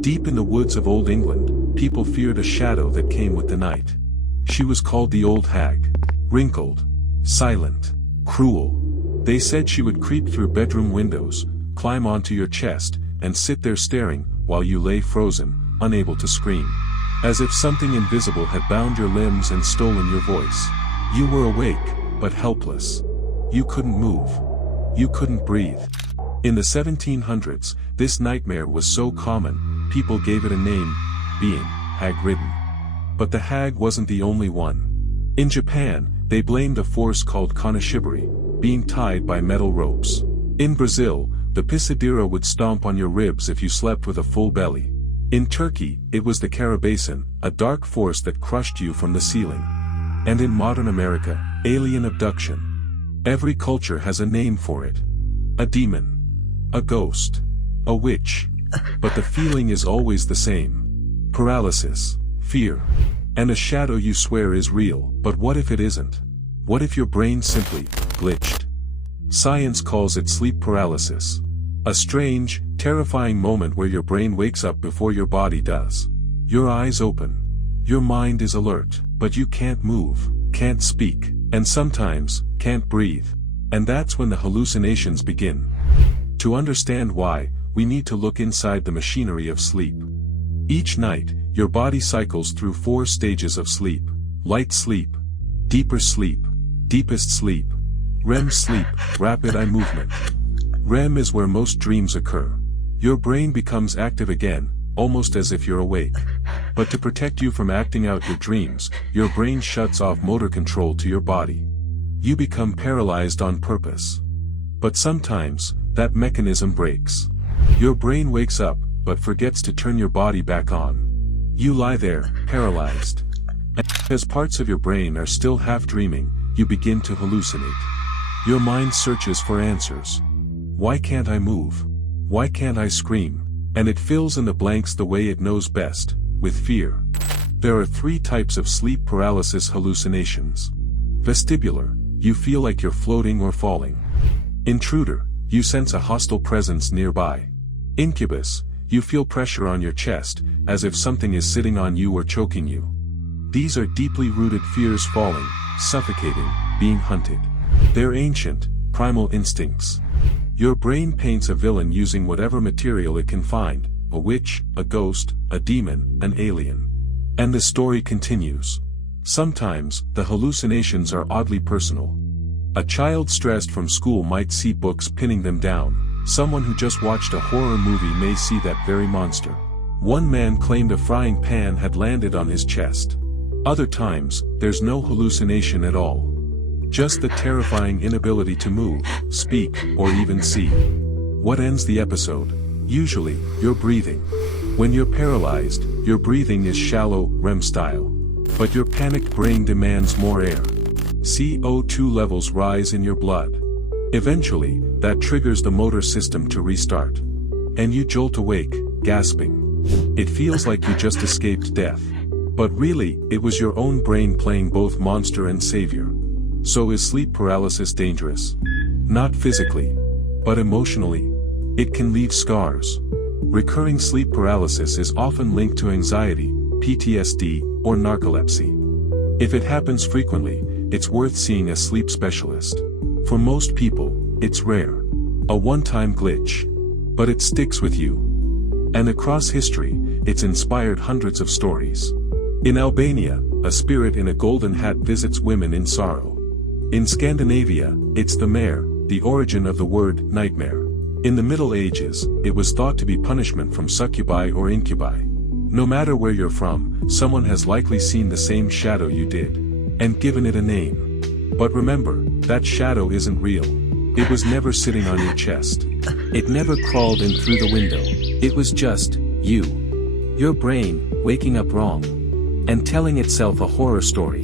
Deep in the woods of Old England, people feared a shadow that came with the night. She was called the Old Hag. Wrinkled, silent, cruel. They said she would creep through bedroom windows, climb onto your chest, and sit there staring, while you lay frozen, unable to scream. As if something invisible had bound your limbs and stolen your voice. You were awake, but helpless. You couldn't move. You couldn't breathe. In the 1700s, this nightmare was so common, people gave it a name, being hag-ridden. But the hag wasn't the only one. In Japan, they blamed a force called kanashibari, being tied by metal ropes. In Brazil, the pisadera would stomp on your ribs if you slept with a full belly. In Turkey, it was the karabasan, a dark force that crushed you from the ceiling. And in modern America, alien abduction. Every culture has a name for it. A demon. A ghost. A witch. But the feeling is always the same. Paralysis. Fear. And a shadow you swear is real. But what if it isn't? What if your brain simply glitched? Science calls it sleep paralysis. A strange, terrifying moment where your brain wakes up before your body does. Your eyes open. Your mind is alert, but you can't move, can't speak, and sometimes, can't breathe. And that's when the hallucinations begin. To understand why, we need to look inside the machinery of sleep. Each night, your body cycles through 4 stages of sleep. Light sleep, deeper sleep, deepest sleep, REM sleep, rapid eye movement. REM is where most dreams occur. Your brain becomes active again, almost as if you're awake. But to protect you from acting out your dreams, your brain shuts off motor control to your body. You become paralyzed on purpose. But sometimes, that mechanism breaks. Your brain wakes up, but forgets to turn your body back on. You lie there, paralyzed. And as parts of your brain are still half dreaming, you begin to hallucinate. Your mind searches for answers. Why can't I move? Why can't I scream? And it fills in the blanks the way it knows best, with fear. There are 3 types of sleep paralysis hallucinations. Vestibular, you feel like you're floating or falling. Intruder, you sense a hostile presence nearby. Incubus, you feel pressure on your chest, as if something is sitting on you or choking you. These are deeply rooted fears: falling, suffocating, being hunted. They're ancient, primal instincts. Your brain paints a villain using whatever material it can find: a witch, a ghost, a demon, an alien. And the story continues. Sometimes, the hallucinations are oddly personal. A child stressed from school might see books pinning them down. Someone who just watched a horror movie may see that very monster. One man claimed a frying pan had landed on his chest. Other times, there's no hallucination at all. Just the terrifying inability to move, speak, or even see. What ends the episode? Usually, your breathing. When you're paralyzed, your breathing is shallow, REM style. But your panicked brain demands more air. CO2 levels rise in your blood. Eventually, that triggers the motor system to restart. And you jolt awake, gasping. It feels like you just escaped death. But really, it was your own brain playing both monster and savior. So is sleep paralysis dangerous? Not physically, but emotionally. It can leave scars. Recurring sleep paralysis is often linked to anxiety, PTSD, or narcolepsy. If it happens frequently, it's worth seeing a sleep specialist. For most people, it's rare. A one-time glitch. But it sticks with you. And across history, it's inspired hundreds of stories. In Albania, a spirit in a golden hat visits women in sorrow. In Scandinavia, it's the mare, the origin of the word nightmare. In the Middle Ages, it was thought to be punishment from succubi or incubi. No matter where you're from, someone has likely seen the same shadow you did, and given it a name. But remember, that shadow isn't real. It was never sitting on your chest. It never crawled in through the window. It was just you. Your brain, waking up wrong. And telling itself a horror story.